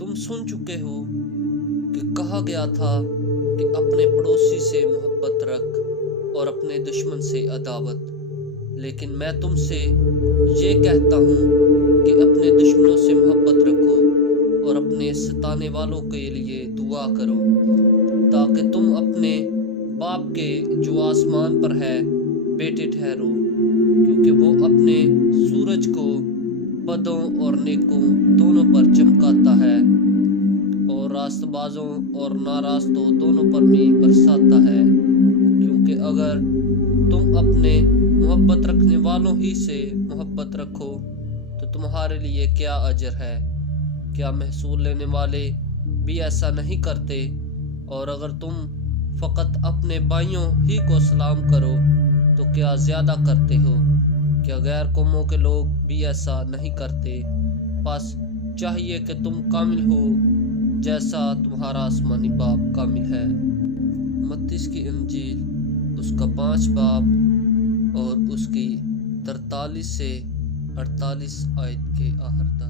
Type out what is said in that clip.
تم سن چکے ہو کہ کہا گیا تھا کہ اپنے پڑوسی سے محبت رکھ اور اپنے دشمن سے عداوت، لیکن میں تم سے یہ کہتا ہوں کہ اپنے دشمنوں سے محبت رکھو اور اپنے ستانے والوں کے لیے دعا کرو، تاکہ تم اپنے باپ کے جو آسمان پر ہے بیٹے ٹھہرو، کیونکہ وہ اپنے سورج کو بدوں اور نیکوں دونوں پر چمکاتا ہے اور راست بازوں اور ناراستوں دونوں پر بھی برساتا ہے۔ کیونکہ اگر تم اپنے محبت رکھنے والوں ہی سے محبت رکھو تو تمہارے لیے کیا اجر ہے؟ کیا محصول لینے والے بھی ایسا نہیں کرتے؟ اور اگر تم فقط اپنے بھائیوں ہی کو سلام کرو تو کیا زیادہ کرتے ہو؟ کیا غیر قوموں کے لوگ بھی ایسا نہیں کرتے؟ بس چاہیے کہ تم کامل ہو جیسا تمہارا آسمانی باپ کامل ہے۔ متی کی انجیل اس کا 5 باب اور اس کی 43 سے 48 آیت کے آخر تک۔